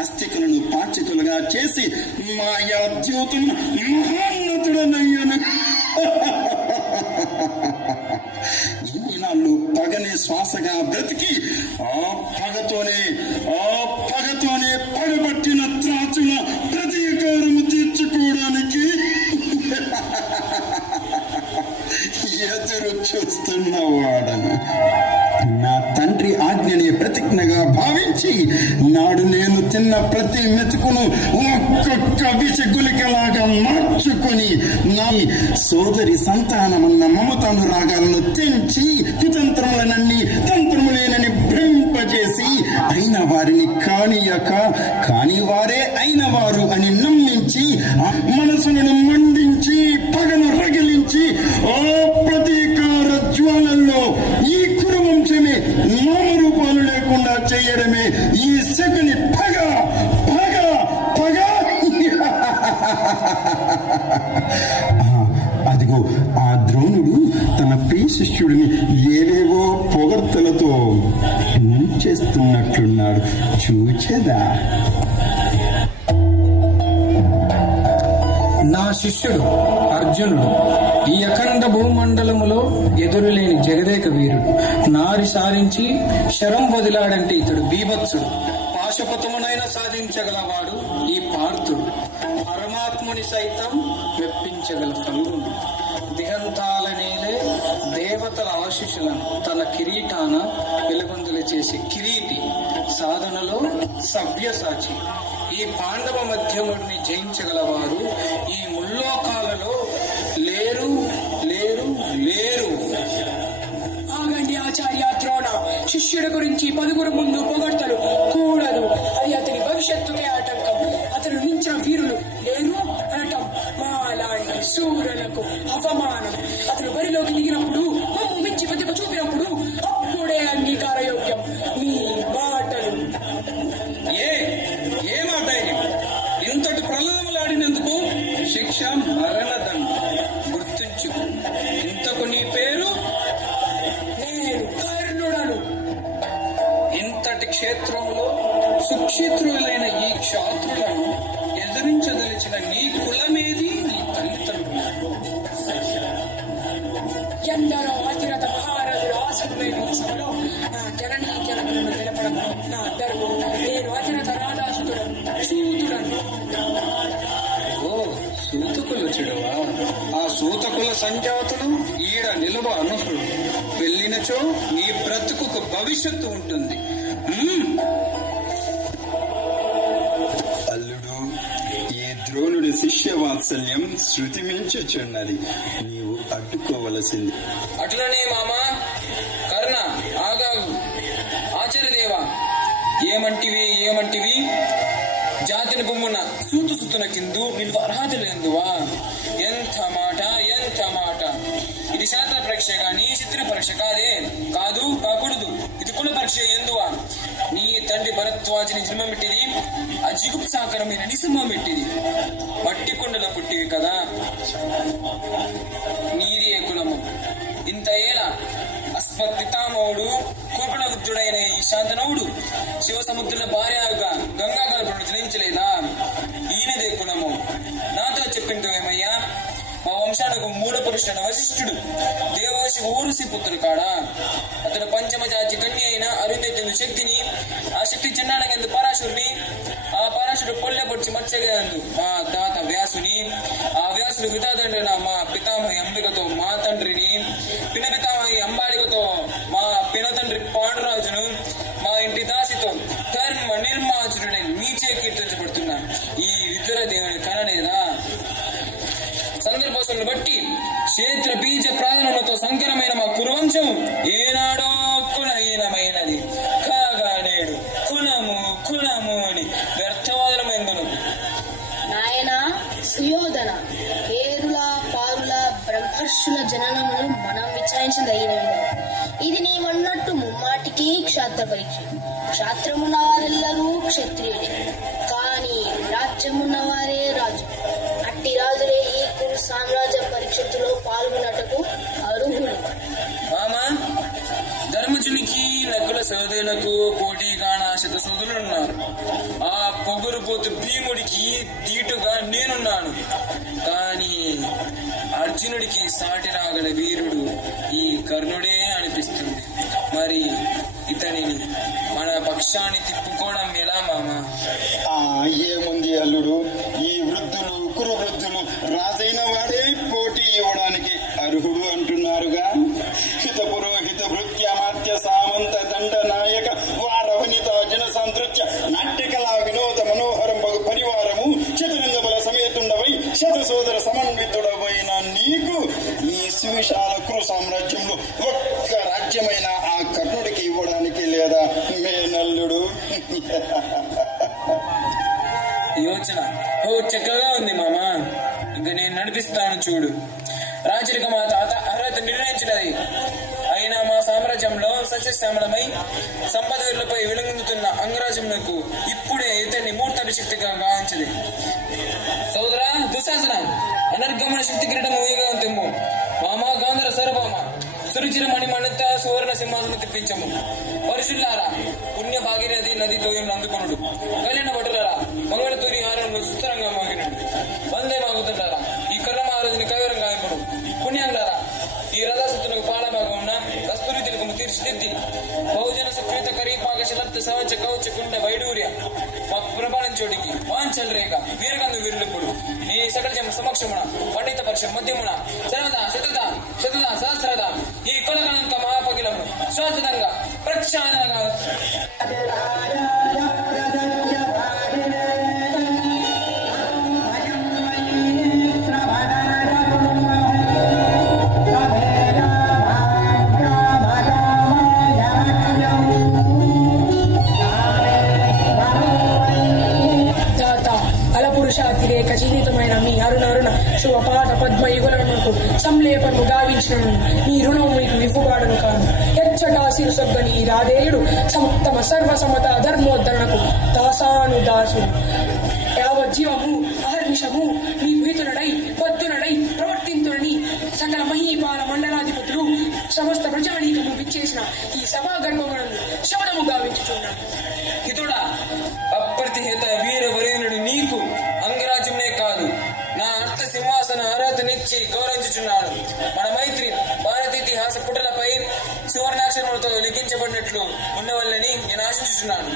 అస్థికులను పాచితులుగా చేసి మాయాద్యూతులను మహోన్నతుడనయ్యను. ఈనాళ్ళు పగనే శ్వాసగా బ్రతికి ఆ పగతోనే పగబట్టిన త్రాచుల ప్రతీకారము తీర్చుకోవడానికి ఎదురు చూస్తున్నవాడను. నా తండ్రి ఆజ్ఞని ప్రతిజ్ఞగా భావించి నాడు నేను తిన్న ప్రతి మెతుకును ఒక్కొక్క విషగులికలాగా మార్చుకొని నా సోదరి సంతానమన్న మమతానురాగాలను తెంచి కుతంత్రములనన్ని తంత్రములేనని భ్రమింపజేసి అయిన వారిని కాని వారే అయిన వారు అని నమ్మించి మనసులను మండించి పగను రగిలించి ఆ ప్రతీకార జ్వాలల్లో ఈ కురువంశమే నామరూపాలు లేకుండా చేయడమే ఈ శకుని పగ. అదిగో ఆ ద్రోణుడు తన ప్రియ శిష్యుడిని ఏవేవో పొగడ్తలతో చేస్తున్నట్లున్నాడు. చూచేదా? నా శిష్యుడు అర్జునుడు ఈ అఖండ భూమండలములో ఎదురులేని జగదేక వీరుడు. నారి సారించి శరం వదిలాడంటే ఇతడు బీభత్సుడు. పాశుపతమునైనా సాధించగలవాడు ఈ పార్థుడు. పరమాత్ముని సైతం మెప్పించగల ఫల్గుడు. దిగంతాల నేలే దేవతల ఆశీస్సులను తన కిరీటాన వెలుగొందులు చేసే కిరీటి. సాధనలో సవ్యసాచి. ఈ పాండవ మధ్యముడిని జయించగలవారు ఈ ముల్లోకాలలో లేరు. ఆగండి ఆచార్య ద్రోణ. శిష్యుడి గురించి 10 ముందు పొగడ్తలు కూడదు. అది అతని భవిష్యత్తుకే ఆటంకం. అతను మించిన వీరులు లేరు అనటం మా లాంటి శూరులకు అవమానం. అతను బరిలోకి దిగినప్పుడు మమ్ము మించి ప్రతిభ చూపినప్పుడు అప్పుడే అంగీకార యోగ్యం మీ మాటలు. ఏ మాట ఇంతటి ప్రళయములాడినందుకు శిక్ష మరణదండ. గుర్తుంచుకో. ఇంతకు నీ పేరు? నేను కర్ణుడను. ఇంతటి క్షేత్రంలో సుక్షేత్రులైన ఈ క్షాత్రులను ఎదిరించదలిచిన నీ కులమేది? నీ తల్లిదండ్రులు. ఎందరో అతిరథ మహారథులు ఆసనులైన ఈ సభలో నా జననీ జనకులను తెలపడం నా ధర్మం. నేను అతిరథ రాధాసుతుడను, సూతుడను. ఓ సూతకులు చెడువా? ఆ సూతకుల సంజాతులు ఈడ నిలువ అనర్హులు. వెళ్ళినచో నీ బ్రతుకు భవిష్యత్తు ఉంటుంది. అల్లుడు, ఈ ద్రోణుడి శిష్య వాత్సల్యం శృతి మించుచున్నది. నీవు అడ్డుకోవలసింది. అట్లనే మామా. కర్ణ ఆగాగు. ఆచార్యదేవా, ఏమంటివి? జాతిని బొమ్మున సూతున కిందు నిల్వ అర్హతలు ఎందువా? ఎంత మాట. ఇది శాస్త్ర పరీక్ష గాని చిత్ర పరీక్ష కాకూడదు. ఇది కుల పరీక్ష ఎందువా? నీ తండ్రి భరద్వాజిని జన్మమెట్టిది అజిగుప్సాకరమైన నిసమమెట్టిది. మట్టి కొండల పుట్టివి కదా. నీది ఏ కులము? ఇంత ఏలా అస్మత్పితామవుడు కూర్పణవృద్ధుడైన ఈ శాంతనవుడు శివసముద్రుల భార్యగా గంగా గర్భుడు జనించలేదా? ఈయనదే కులము. నాతో చెప్పిందేమయ్యా? మా వంశానికి 3 పురుషుడైన వశిష్ఠుడు దేవవశి ఊరుసి పుత్రుడు కాడా. అతడు పంచమజాతి కన్య అయిన అరుంధతి శక్తిని, ఆ శక్తి చిన్నాడగందు పరాశుడిని, ఆ పరాశుడు పొల్లె పొడిచి మత్స్యగందు మా తాత వ్యాసుని, ఆ వ్యాసుడు విధాతండ్రిన మా పితామహి అంబికతో మా తండ్రిని, పినపితామహి అంబాలికతో మా పినతండ్రి పాండురాజును, మా ఇంటి దాసితో ధర్మ నిర్మాచుడని నీచే కీర్తించబడుతున్నా ఈ ఇతర దేవుని కనలేదా? సందర్భోసలను బట్టి క్షేత్ర బీజ ప్రాణములతో సంకరమైన మా కురువంశం ఏనాడో కులహీనమైనది కాగా నేడు కులము అని వ్యర్థవాదులమైందును. నాయన సుయోధన, పేరుల పారుల బ్రహ్మర్షుల జననమును మనం విచారించదగినది. ఇది నీవన్నట్టు ముమ్మాటికి క్షాత్ర పరీక్ష. క్షాత్రమున్న వారెల్లరూ క్షత్రియుడే, కాని రాజ్యమున్న వారే రాజు. అట్టి రాజులే ఈ కురు సామ్రాజ్య పరీక్షలో పాల్గొన్నటకు అర్హులు. మామా, ధర్మజునికి నకుల సోదరులకు పోటీగాన శత సోదరులున్నారు. ఆ పొగురుపోతు భీముడికి దీటుగా నేనున్నాను. కానీ అర్జునుడికి సాటి రాగల వీరుడు ఈ కర్ణుడే అనిపిస్తుంది. మరి ఇతనిని మన పక్షాన్ని తిప్పుకోవడం ఎలా మామా? ఏముంది అల్లుడు, ఈ వృద్ధులు కురు వృద్ధులు రాజైన వాడే పోటీ ఇవ్వడానికి అర్హుడు అంటున్నారుగా. హిత పురోహిత భృత్యమాత్య సామంత దండ నాయక వారవనిత జన సంతృత్య నాట్యకళా వినోద మనోహరం బగు పరివారము చతురంగ బల సమేతుండవై శత సోదర సమన్వితుడవైన నీకు ఈ సువిశాల కురు సామ్రాజ్యంలో ఒక్క రాజ్యమైన ఆ కర్ణుడికి ఇవ్వడానికి లేదా మేనల్లుడు? యోచన చక్కగా ఉంది మామా. ఇంకా నేను నడిపిస్తాను చూడు. రాజరిక మా తాత అర్హత నిర్ణయించినది. అయినా మా సామ్రాజ్యంలో సస్యశ్యామలమై సంపదలపై వెలుగొందుతున్న అంగరాజ్యములకు ఇప్పుడే ఇతన్ని మూర్తాభిషక్తిగా గావించది. సోదరా దుశాసన, అనర్గమన శక్తి కిరీటము వేగా తెమ్ము. మామా గాంధర సరభామ సురుచిర మణిమణిత సువర్ణ సింహాసనం తెప్పించము. పరుషులారా పుణ్య భాగీరథి నది తోయును అందుకొనుడు. కళ్యాణ భటులారా మంగళతూరి హారంలో సుస్థరంగా మోగినడు. వందే మాగుతుంటారా ఈ కర్ణ మహారాజుని కైవరం గాయపడు. పుణ్యాంగారా ఈ రథాసుతులకు పాలభాగం ఉన్న కస్తూరి తిలకము తీర్చిదిద్ది బహుజన సుకృత కరీపాక శలప్త సవచ కవచ కుండ వైడూర్య ప్రభావించోడికి వాంచల్ రేఖ వీరగంధ వీరులప్పుడు ఈ సకల జమ సమక్షమున పండిత పక్ష మధ్యమున సర్వదా శతదా శతదా సహస్రదా ఈ కొలగనంత మహాపగిలము శాశ్వతంగా ప్రక్షాళనగా అలపురుషాతిరేక జీవితమైన మీ అరుణ శుభపాఠ పద్మయుగులకు సంలేపము గావించిన మీ రుణం మీకు విప్పుగాడును కాను. ఎచ్చటా శిరుసొగ్గని రాధేయుడు తమ సర్వసమత ధర్మోద్ధరణకు దాసాను దాసుడు. యావజ్జీవము అహర్నిశము మీ వీతునడై బద్ధునడై ప్రవర్తింతుడని సకల మహీపాల మండలాధిపతులు సమస్త ప్రజానీకము విచ్చేసిన ఈ సభా గర్భములను శవనము గావించుచున్నాను. హితుడా అప్రతిహత వీర వరేణుడు నీకు అంగరాజ్యమే కాదు నా అర్థ సింహాసన అర్హతనిచ్చి గౌరవించుచున్నాను. మన మైత్రి భారతీతిహాస పుటలపై సువర్ణాక్షరములతో లిఖించబడినట్లు ఉండవల్లని నేను ఆశించుచున్నాను.